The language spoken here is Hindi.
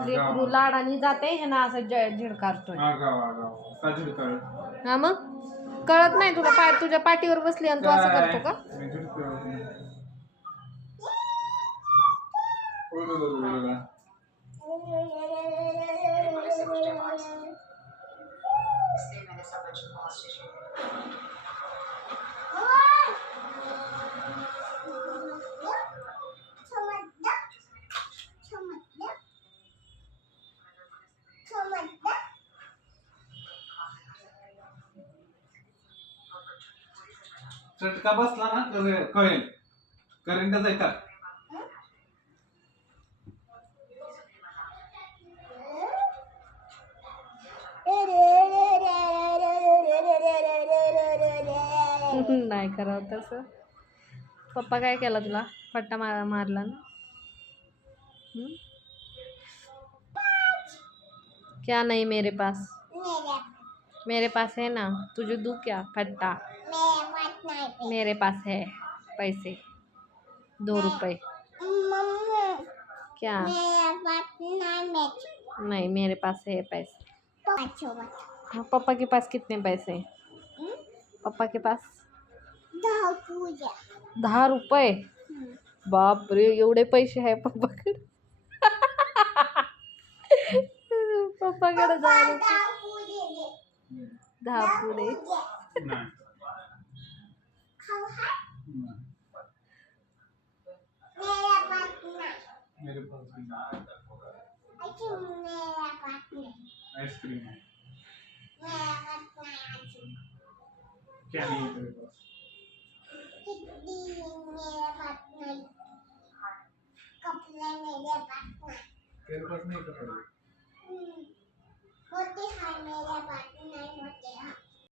लेकरू लाडानी जाते हे ना असं झिड काढतोय हा मग? कळत नाही तुला पाय तुझ्या पाठीवर बसली आणि तू असं करतो का? ओ, ओ, ओ, ओ, ओ, ओ. चटका बसला ना कळेल करंट येतात नाही करावं पप्पा काय केला तुला? पट्टा मार मारला ना? हम्म? क्या नहीं मेरे पास? मेरे पास है ना? तुझे दू क्या? खट्टा मेरे पास है पैसे दो रुपए। क्या? नहीं मेरे पास है पैसे। हाँ, पापा के पास कितने पैसे? हैं? पापा के पास? दहा रुपये बाप रे एवढे पैसे आहे पप्पाकडे पप्पाकडे दहा दहा पुढे. मेरे पास भी नहीं. आइसक्रीम है। क्या नहीं है तेरे पास? तेरे पास नहीं कपड़े?